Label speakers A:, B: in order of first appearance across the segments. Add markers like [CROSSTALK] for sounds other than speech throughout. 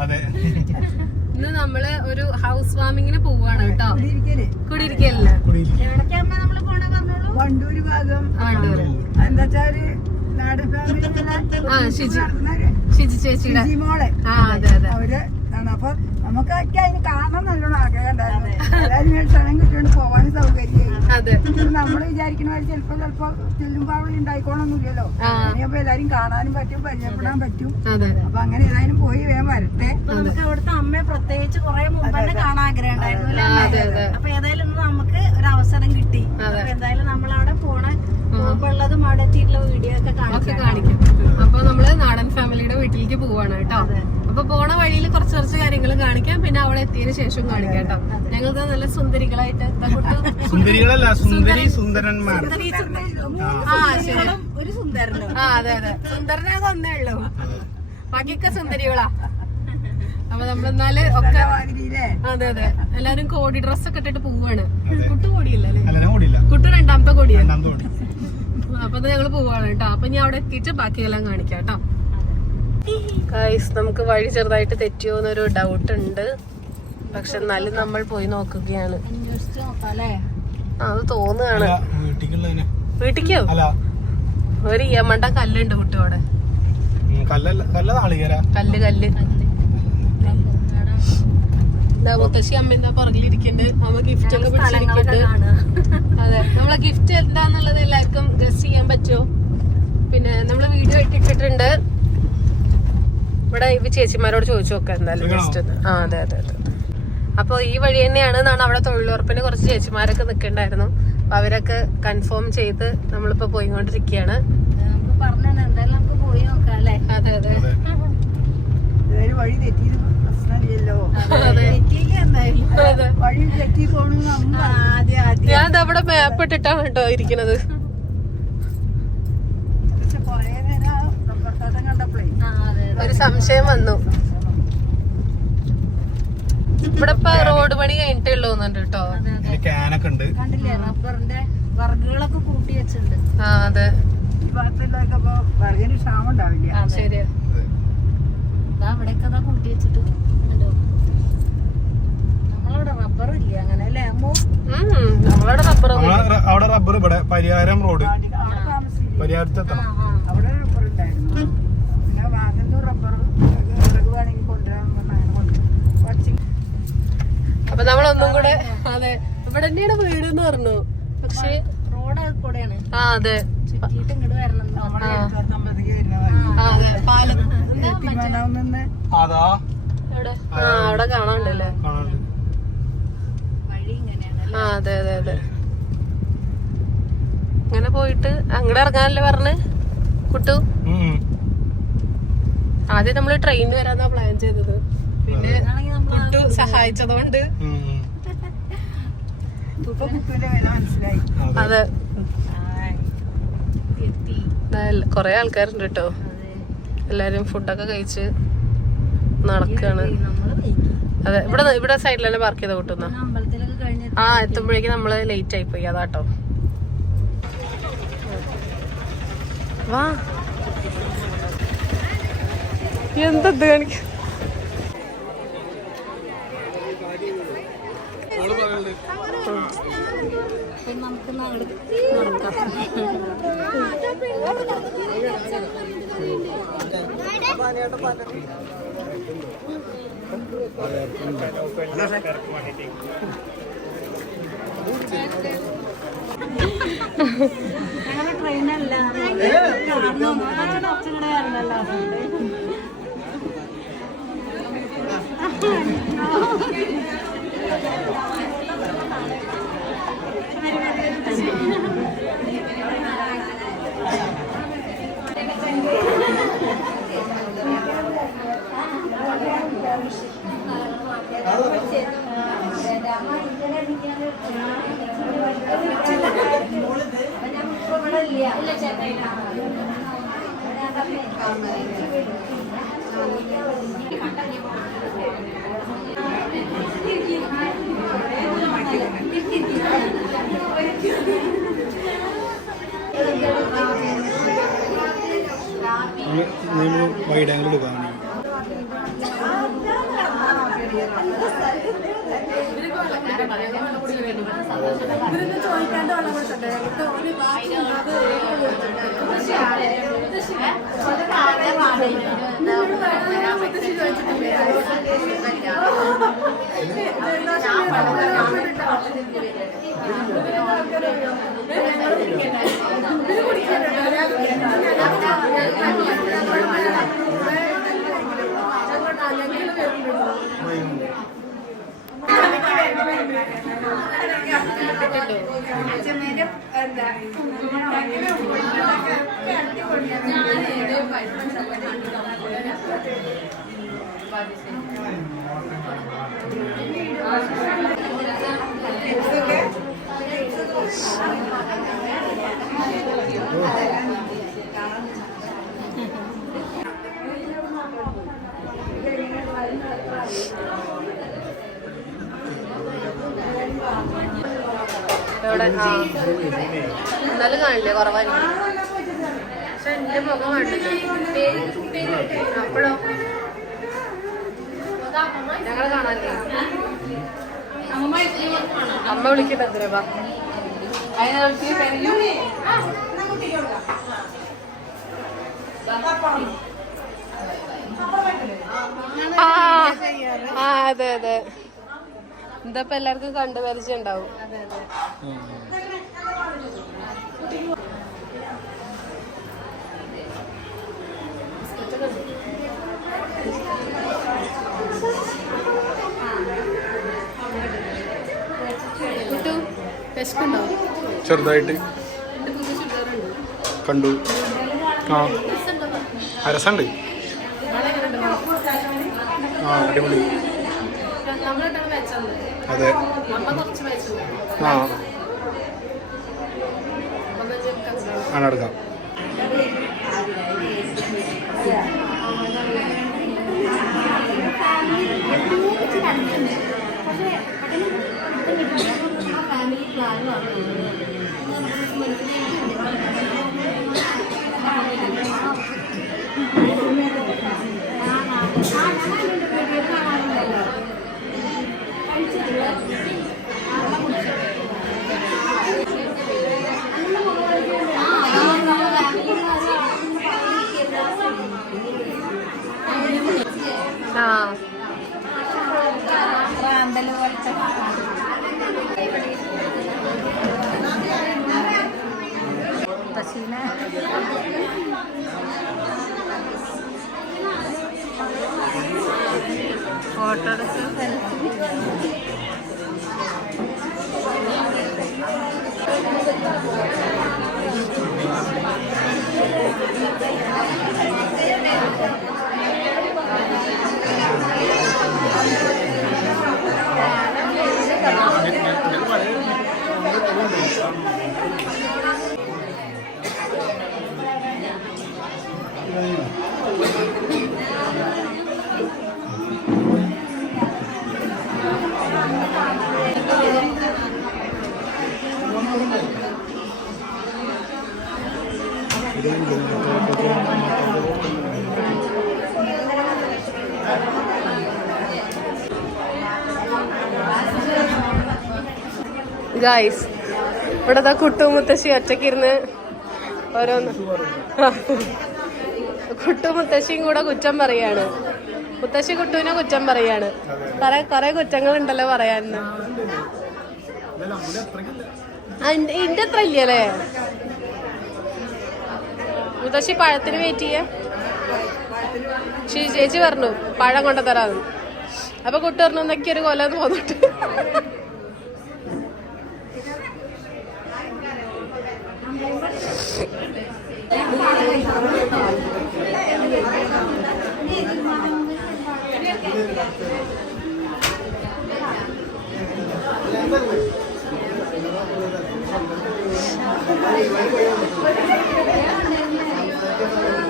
A: അതെ.
B: ഇന്ന് നമ്മൾ ഒരു ഹൗസ് വാമിങ്ങിന് പോവാണ് കേട്ടോ കുടിയിരിക്കല്ല.
C: വണ്ടൂര് ഭാഗം. എന്താ വെച്ചാ ഒരു നാട് ഫാമിലി
B: ആ ഷിജി. ഷിജി ചേച്ചിയുടെ.
C: ഷിജി മോളെ.
B: ആ അതെ അതെ.
C: അവർ അപ്പൊ നമുക്കൊക്കെ അതിന് കാണാൻ നല്ലോണം ആഗ്രഹം ഉണ്ടായിരുന്നു. എല്ലാരും ഇങ്ങനെ സ്ഥലം കിട്ടിയോണ്ട് പോവാൻ സൗകര്യമായി നമ്മൾ വിചാരിക്കണ മാതിരി ചിലപ്പോ ചിലപ്പോ ചെല്ലുമ്പോ അവിടെ ഉണ്ടായിക്കോണമെന്നില്ലല്ലോ ഇനിയപ്പോ എല്ലാരും കാണാനും പറ്റും പരിചയപ്പെടാൻ പറ്റും. അപ്പൊ അങ്ങനെ ഏതായാലും പോയി വേഗം വരട്ടെ.
D: നമുക്ക് അവിടുത്തെ അമ്മയെ പ്രത്യേകിച്ച് കുറെ മുമ്പ് തന്നെ കാണാൻ ആഗ്രഹം ഉണ്ടായിരുന്നു അപ്പൊ ഏതായാലും നമുക്ക് ഒരു അവസരം കിട്ടി. എന്തായാലും നമ്മൾ അവിടെ പോണ ഉള്ളതും അവിടെ എത്തിയിട്ടുള്ള വീഡിയോ ഒക്കെ കാണിക്കും.
B: അപ്പൊ നമ്മൾ നാടൻ ഫാമിലിയുടെ വീട്ടിലേക്ക് പോവാണ് കേട്ടോ. അപ്പൊ പോണ വഴിയിൽ കുറച്ച് കുറച്ച് കാര്യങ്ങൾ കാണിക്കാം. പിന്നെ അവളെ എത്തിയതിന് ശേഷം കാണിക്കാം കേട്ടോ. ഞങ്ങൾക്ക് നല്ല സുന്ദരികളായിട്ട് ഇതാ കുട്ടു.
A: സുന്ദരികളല്ല സുന്ദരി സുന്ദരന്മാർ.
B: ആ. ശരി.
D: ഒരു സുന്ദരൻ
B: ആ അതെ അതെ. സുന്ദരനെ ഒന്നേ ഉള്ളൂ. ബാക്കിയൊക്കെ സുന്ദരികളാ. അപ്പൊ നമ്മളെന്നാൽ ഒക്കെ അതെ അതെ. എല്ലാരും കോടി ഡ്രസ് ഒക്കെ ഇട്ടിട്ട് പോവാണ്. കുട്ടു കോടിയില്ല കുട്ടു രണ്ടാമത്തെ കോടിയാണ് അപ്പൊ ഞങ്ങൾ പോവാണ് കേട്ടോ. അപ്പൊ ഞാൻ അവിടെ എത്തിയിട്ട് ബാക്കിയെല്ലാം കാണിക്കാം കേട്ടോ. നമുക്ക് വഴി ചെറുതായിട്ട് തെറ്റിയോ എന്നൊരു ഡൗട്ട് ഉണ്ട്. പക്ഷെ എന്നാലും നമ്മൾ പോയി നോക്കുകയാണ്. അത് തോന്നുകയാണ്. വീട്ടിക്കോ? ഒരു യമണ്ട കല്ലുണ്ട്
A: കുട്ടിയോടെ കല്ലല്ല കല്ല
B: കല്ല്. മുത്തശ്ശി അമ്മ എന്താ പുറകിലിരിക്കുന്നുണ്ട് അമ്മ ഗിഫ്റ്റ് ഒക്കെ പിടിച്ചിരിക്കുന്നുണ്ട്. അതെ നമ്മളെ ഗിഫ്റ്റ് എന്താന്നുള്ളത് എല്ലാവർക്കും ഗസ് ചെയ്യാൻ പറ്റുമോ? പിന്നെ നമ്മൾ വീഡിയോ ഇട്ടിട്ടിട്ടുണ്ട്. ഇവിടെ ഇവ ചേച്ചിമാരോട് ചോദിച്ചു നോക്കാം എന്തായാലും? ജസ്റ്റ് ആ അതെ അതെ അതെ. അപ്പൊ ഈ വഴി തന്നെയാണ് എന്നാണ് അവിടെ തൊഴിലുറപ്പിന് കുറച്ച് ചേച്ചിമാരൊക്കെ നിൽക്കണ്ടായിരുന്നു അപ്പൊ അവരൊക്കെ കൺഫേം ചെയ്ത് നമ്മളിപ്പോ പോയിക്കൊണ്ടിരിക്കുകയാണ്. അതെ അതെ.
C: വഴി തെറ്റിയത് പ്രശ്നമില്ലല്ലോ. വഴി തെറ്റി
D: ആദ്യം
B: ഞാൻ അവിടെ മാപ്പ് ഇട്ടിട്ടാണ് കേട്ടോ ഇരിക്കുന്നത്
C: പക്ഷെ കൊറേ നേരം റബ്ബർ തോട്ടം കണ്ടപ്പോഴേ
D: ആ അതെ
B: ഒരു സംശയം വന്നു. ഇവിടെ ഇപ്പൊ റോഡ് പണി കഴിഞ്ഞിട്ടേ ഉള്ളൂ കേട്ടോ.
D: കണ്ടില്ലേ റബ്ബറിന്റെ വർഗുകളൊക്കെ കൂട്ടി വെച്ചിട്ടുണ്ട്.
B: ആ അതെ.
C: ഈ ഭാഗത്തുള്ളതൊക്കെ ഇപ്പൊ വർഗന് ക്ഷാമം ഉണ്ടാവില്ല.
B: ശരിയാ.
D: അവിടെയൊക്കെ അതാ കൂട്ടി വെച്ചിട്ട്
A: അവിടെ റബ്ബർ ഇവിടെ പരിഹാരം റോഡ്.
C: അവിടെ താമസിച്ചില്ല
A: പരിയാരത്തെത്തണം
C: അവിടെ റബ്ബർ ഉണ്ടായിരുന്നു പിന്നെ വാങ്ങുന്നു റബ്ബർ വിറക് വേണമെങ്കിൽ കൊണ്ടുവരാൻ പറഞ്ഞ് അങ്ങനെ കൊണ്ടുവരും കുറച്ച്
B: അപ്പൊ നമ്മളൊന്നും കൂടെ അതെ ഇവിടെ തന്നെയാണ് വീട് എന്ന് പറഞ്ഞു പക്ഷേ
D: റോഡ് കൂടെയാണ്.
B: ആ അതെ. അവിടെ കാണാണ്ടല്ലേ ആ അതെ അതെ അതെ. അങ്ങനെ പോയിട്ട് അങ്ങോട്ട് ഇറങ്ങാനല്ലേ പറഞ്ഞ്? കുട്ടു. ആദ്യം നമ്മൾ ട്രെയിനിൽ വരാന്നാ പ്ലാൻ ചെയ്തത്. പിന്നെ കുട്ടു സഹായിച്ചതുകൊണ്ട്.
A: അതെ.
B: കൊറേ ആൾക്കാരുണ്ട് കേട്ടോ എല്ലാരും ഫുഡൊക്കെ കഴിച്ച് നടക്കാണ്. അതെ. ഇവിടെ ഇവിടെ സൈഡിലല്ലേ പാർക്ക് ചെയ്ത കൂട്ടുന്ന? ആ എത്തുമ്പോഴേക്ക് നമ്മൾ ലേറ്റ് ആയി പോയി. അതാട്ടോ വാ. എന്താ കാണിക്ക
D: അപ്പൊ നമുക്ക് നാളെ നടക്കാം ഞങ്ങൾ ട്രെയിനല്ല കാരണം ആയിരുന്നല്ലോ
A: साइड एंगल दुकान है ഞാൻ
C: ഇവരൊന്നും ചോദിക്കാണ്ട് വെള്ളം കൊടുത്തിട്ടുണ്ട് ഞങ്ങൾക്ക് ഒരു ബാക്കി അത്
D: എവിടെ? എന്നാലും കാണില്ലേ? കുറവായിരിക്കും പക്ഷെ എന്റെ മുഖം കണ്ടില്ല? അപ്പോഴോ? ഞങ്ങൾ കാണാനില്ലേ? അമ്മ വിളിക്കട്ടെ എന്തിനാ ബാ ആ. ആ അതെ അതെ. ഇതപ്പോ എല്ലാവർക്കും കണ്ടു പരിചയം ഉണ്ടാവും കുട്ടു വിശക്കുണ്ടോ
B: ചെറുതായിട്ട്. കണ്ടു. ആ. അരസണ്ട് അടിപൊളി. അതെ. ആ. ആണ് എടുക്കാം
D: ആ Thank you. ഗായ്സ് ഇവിടെ ദാ കുട്ടു മുത്തശ്ശി ഒറ്റക്കിരുന്ന് ഓരോന്ന്. കുട്ടു മുത്തശ്ശിയും കൂടെ കുറ്റം പറയാണ്. മുത്തശ്ശി കുട്ടുവിനെ കുറ്റം പറയാണ്. കുറെ കുറെ കുറ്റങ്ങൾ ഉണ്ടല്ലോ പറയാന്ന് എന്റെ അത്ര ഇല്ലല്ലേ മുത്തശ്ശി പഴത്തിന് വെയിറ്റ് ചെയ്യേ. ചേച്ചി പറഞ്ഞു പഴം കൊണ്ടുതരാന്ന് അപ്പൊ കുട്ടി പറഞ്ഞു എന്നൊക്കെ ഒരു കൊല പോന്നിട്ട്
A: അമ്മോ [LAUGHS] Thank you.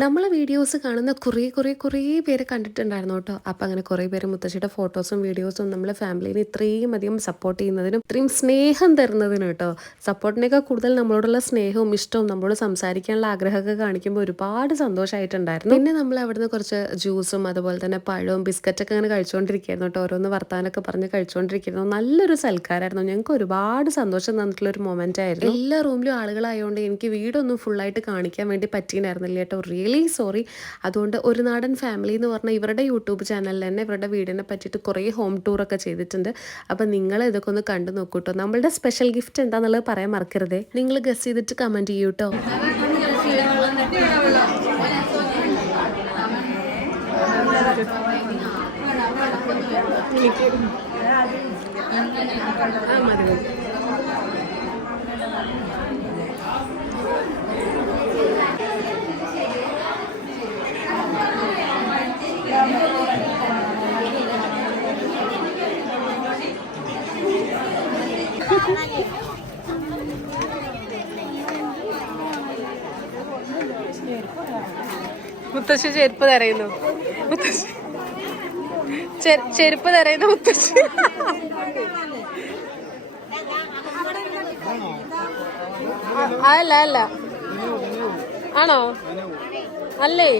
B: നമ്മളെ വീഡിയോസ് കാണുന്ന കുറേ കുറേ കുറേ പേര് കണ്ടിട്ടുണ്ടായിരുന്നു കേട്ടോ. അപ്പം അങ്ങനെ കുറേ പേര് മുത്തശ്ശിയുടെ ഫോട്ടോസും വീഡിയോസും നമ്മളെ ഫാമിലിനെ ഇത്രയും അധികം സപ്പോർട്ട് ചെയ്യുന്നതിനും ഇത്രയും സ്നേഹം തരുന്നതിനും കേട്ടോ. സപ്പോർട്ടിനേക്കാൾ കൂടുതൽ നമ്മളോടുള്ള സ്നേഹവും ഇഷ്ടവും നമ്മളോട് സംസാരിക്കാനുള്ള ആഗ്രഹമൊക്കെ കാണിക്കുമ്പോൾ ഒരുപാട് സന്തോഷമായിട്ടുണ്ടായിരുന്നു പിന്നെ നമ്മൾ അവിടുന്ന് കുറച്ച് ജ്യൂസും അതുപോലെ തന്നെ പഴവും ബിസ്ക്കറ്റൊക്കെ അങ്ങനെ കഴിച്ചുകൊണ്ടിരിക്കുകയായിരുന്നു കേട്ടോ. ഓരോന്ന് വർത്താനൊക്കെ പറഞ്ഞ് കഴിച്ചുകൊണ്ടിരിക്കുന്നു നല്ലൊരു സൽക്കാരമായിരുന്നു ഞങ്ങൾക്ക് ഒരുപാട് സന്തോഷം തന്നിട്ടുള്ള ഒരു മൊമെന്റ് ആയിരുന്നു. എല്ലാ റൂമിലും ആളുകളായതുകൊണ്ട് എനിക്ക് വീടൊന്നും ഫുള്ളായിട്ട് കാണിക്കാൻ വേണ്ടി പറ്റിയിട്ടുണ്ടായിരുന്നില്ല കേട്ടോ. റിയലി സോറി അതുകൊണ്ട് ഒരു നാടൻ ഫാമിലി എന്ന് പറഞ്ഞാൽ ഇവരുടെ യൂട്യൂബ് ചാനലിൽ തന്നെ ഇവരുടെ വീടിനെ പറ്റിയിട്ട് കുറേ ഹോം ടൂറൊക്കെ ചെയ്തിട്ടുണ്ട്. അപ്പം നിങ്ങൾ ഇതൊക്കെ ഒന്ന് കണ്ടു നോക്കൂ കേട്ടോ നമ്മളുടെ സ്പെഷ്യൽ ഗിഫ്റ്റ് എന്താണെന്നുള്ളത് പറയാൻ മറക്കരുതേ. നിങ്ങൾ ഗസ് ചെയ്തിട്ട് കമന്റ് ചെയ്യൂ കേട്ടോ ആ മതി. മുത്തശ്ശി ചെരുപ്പ് തരയുന്നു. മുത്തശ്ശി. ചെരുപ്പ് തരയുന്നു മുത്തശ്ശി. അല്ല അല്ല. ആണോ? അല്ലേ?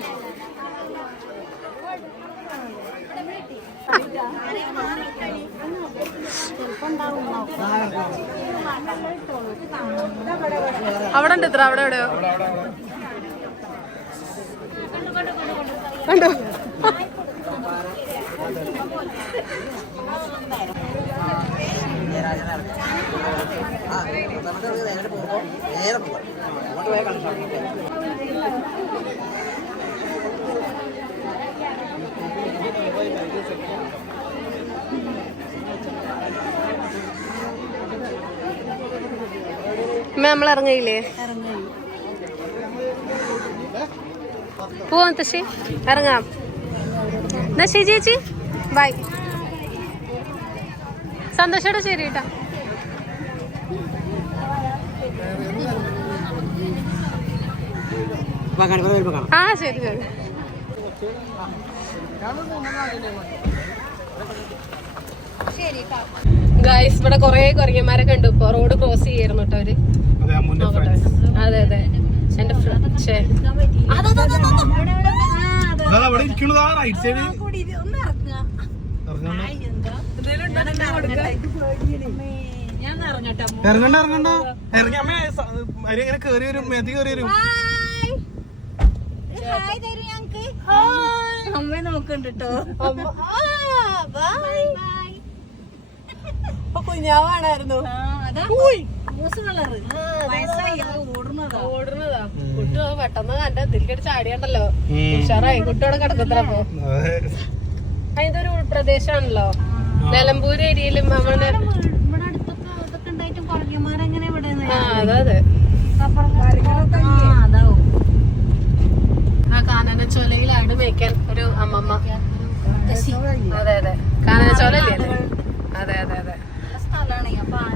B: അവിടെ ഉണ്ട് ഇത്ര? അവിടെ എവിടെയോ? കണ്ടോ? നമ്മൾ ഇറങ്ങിയില്ലേ? പോവാം തശ്ശി. ഇറങ്ങാം. എന്നാ ശരി ചേച്ചി. ബൈ സന്തോഷോടെ ശരി കേട്ടോ. ആ ശരി ശരി. ഗായ്സ് ഇവിടെ കൊറേ കൊറിയന്മാരെ കണ്ടു ഇപ്പൊ റോഡ് ക്രോസ് ചെയ്യായിരുന്നു കേട്ടോ അവർ.
A: അതെ
B: അതെ. എന്റെ
D: ഇറങ്ങട്ടെ
A: ഇറങ്ങണ്ട. ഇറങ്ങണ്ട ഇറങ്ങി. അമ്മ അതിനെങ്ങനെ കേറി വരും. മേത്തി കേറി വരും.
D: അമ്മ നോക്കണ്ട് കേട്ടോ
B: കുഞ്ഞാവാണായിരുന്നു
D: അത്. ഓടുന്നതാ.
B: കുട്ടി പെട്ടെന്ന് കണ്ട ചാടിയണ്ടല്ലോ ഉഷാറായി. കുട്ടിയോടെ കിടക്കത്രപ്പോ അതിന്റെ ഒരു ഉൾപ്രദേശാണല്ലോ നിലമ്പൂർ ഏരിയയിലും നമ്മുടെ കാനനച്ചോലയിൽ ആട് മേയ്ക്കാൻ ഒരു അമ്മമ്മ. അതെ അതെ കാനനച്ചോലല്ലേ അത്? അതെ അതെ.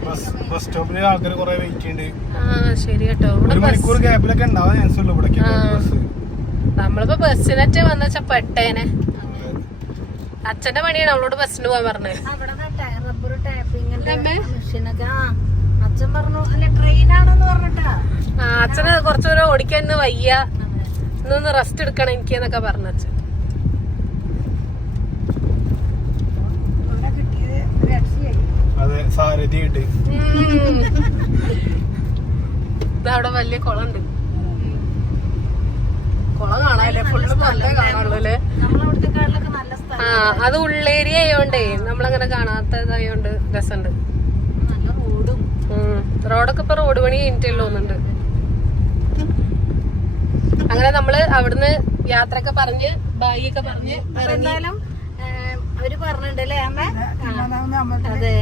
A: ബസ് ബസ് സ്റ്റോപ്പിൽ ആൾക്കാർ കുറെ വെയിറ്റ് ഉണ്ട്
B: ആ ശരി കേട്ടോ.
A: ഒരു മണിക്കൂർ ഗ്യാപ്പിലൊക്കെ ഉണ്ടാവാൻ ചാൻസ് ഉള്ളു ഇവിടെ
B: നമ്മളിപ്പോ ബസ്സിനൊക്കെ വന്നച്ച പെട്ടേനെ. അച്ഛന്റെ പണിയാണ് അവളോട് ബസ്സിന് പോവാൻ പറഞ്ഞത്.
D: അവിടെ റബ്ബർ ടാപ്പിങ്ങിന്റെ
B: അമ്മേ?
D: മെഷീനൊക്കെ. ആ അച്ഛൻ പറഞ്ഞു അല്ല ട്രെയിനാണെന്ന് പറഞ്ഞിട്ടാ.
B: ആ അച്ഛന് കുറച്ചുകൂടെ ഓടിക്കാൻ വയ്യ. ഇന്നൊന്ന് റെസ്റ്റ് എടുക്കണം എനിക്ക് എന്നൊക്കെ പറഞ്ഞു അച്ഛൻ
C: ഇവിടെ കിട്ടിയത് ഒരു രക്ഷയായി
A: അതെ സാരഥി ആയിട്ട്
B: അവിടെ വലിയ കുളമുണ്ട് കുളം കാണാല്ലേ ഫുള്ള് നല്ല കാണാനുള്ളൂ അല്ലേ
D: നമ്മളവിടുത്തെ കാട്ടിലൊക്കെ നല്ല സ്ഥലം
B: ആ അത് ഉള്ളേരിയ ആയോണ്ടേ നമ്മളങ്ങനെ കാണാത്തതായോണ്ട് രസമുണ്ട്
D: നല്ല റോഡും.
B: ഉം. റോഡൊക്കെ ഇപ്പൊ റോഡ് പണി കഴിഞ്ഞിട്ടല്ലോ തോന്നുന്നുണ്ട്. അങ്ങനെ നമ്മൾ അവിടുന്ന് യാത്രയൊക്കെ പറഞ്ഞ് ബായി ഒക്കെ പറഞ്ഞ് ഇറങ്ങി
D: അവർ പറഞ്ഞിട്ടുണ്ടല്ലേ അമ്മ? അതെ.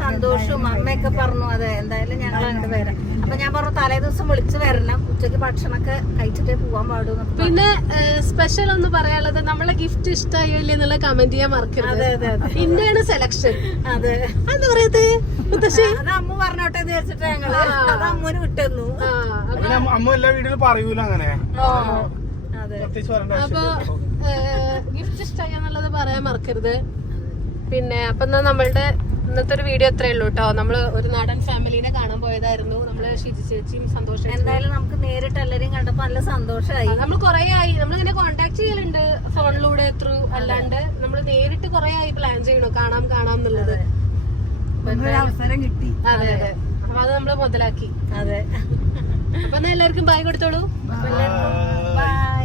D: സന്തോഷവും അമ്മയൊക്കെ പറഞ്ഞു. അതെ എന്തായാലും ഞങ്ങൾ അങ്ങോട്ട് വരാം. അപ്പൊ ഞാൻ പറഞ്ഞു തലേ ദിവസം വിളിച്ചു വരണം. ഉച്ചയ്ക്ക് ഭക്ഷണമൊക്കെ കഴിച്ചിട്ടേ പോവാൻ പാടൂ
B: പിന്നെ സ്പെഷ്യൽ ഒന്ന് പറയാനുള്ളത് നമ്മളെ ഗിഫ്റ്റ് ഇഷ്ടമായോ ഇല്ലെന്നുള്ള കമന്റ് ചെയ്യാൻ
D: അതെ
B: മറക്കരുത്
D: അതെ. അതെ.
B: ഇന്ത്യയാണ് സെലക്ഷൻ
D: അതെ
B: എന്താ പറയത്
D: അമ്മ പറഞ്ഞോട്ടെ എന്ന് വിചാരിച്ചിട്ട് ഞങ്ങൾ. അത് അമ്മൂന് വിട്ടുന്നു.
B: ആ
A: അമ്മ- എല്ലാ വീട്ടിലും പറയൂല അങ്ങനെ.
B: അപ്പൊ ഗിഫ്റ്റ് ഇഷ്ടമായി എന്നുള്ളത് പറയാൻ മറക്കരുത്. പിന്നെ അപ്പൊ എന്നാ നമ്മളുടെ ഇന്നത്തെ ഒരു വീഡിയോ അത്രേ ഉള്ളൂ കേട്ടോ നമ്മൾ ഒരു നാടൻ ഫാമിലിനെ കാണാൻ പോയതായിരുന്നു. നമ്മൾ ഷിജി ചേച്ചിയും സന്തോഷം
D: എന്തായാലും നമുക്ക് നേരിട്ട് എല്ലാരെയും കണ്ടപ്പോ നല്ല സന്തോഷമായി
B: നമ്മൾ കൊറേ ആയി. നമ്മൾ നമ്മളിങ്ങനെ കോണ്ടാക്ട് ചെയ്യലുണ്ട് ഫോണിലൂടെ ത്രൂ അല്ലാണ്ട് നമ്മൾ നേരിട്ട് കൊറേ ആയി പ്ലാൻ ചെയ്യണോ? കാണാം കാണാം എന്നുള്ളത്.
C: ഒരു അവസരം കിട്ടി.
B: അതെ അതെ. അപ്പൊ അത് നമ്മൾ മുതലാക്കി.
D: അതെ.
B: അപ്പൊ എന്നാ എല്ലാവർക്കും ബൈ കൊടുത്തോളൂ.
D: ബൈ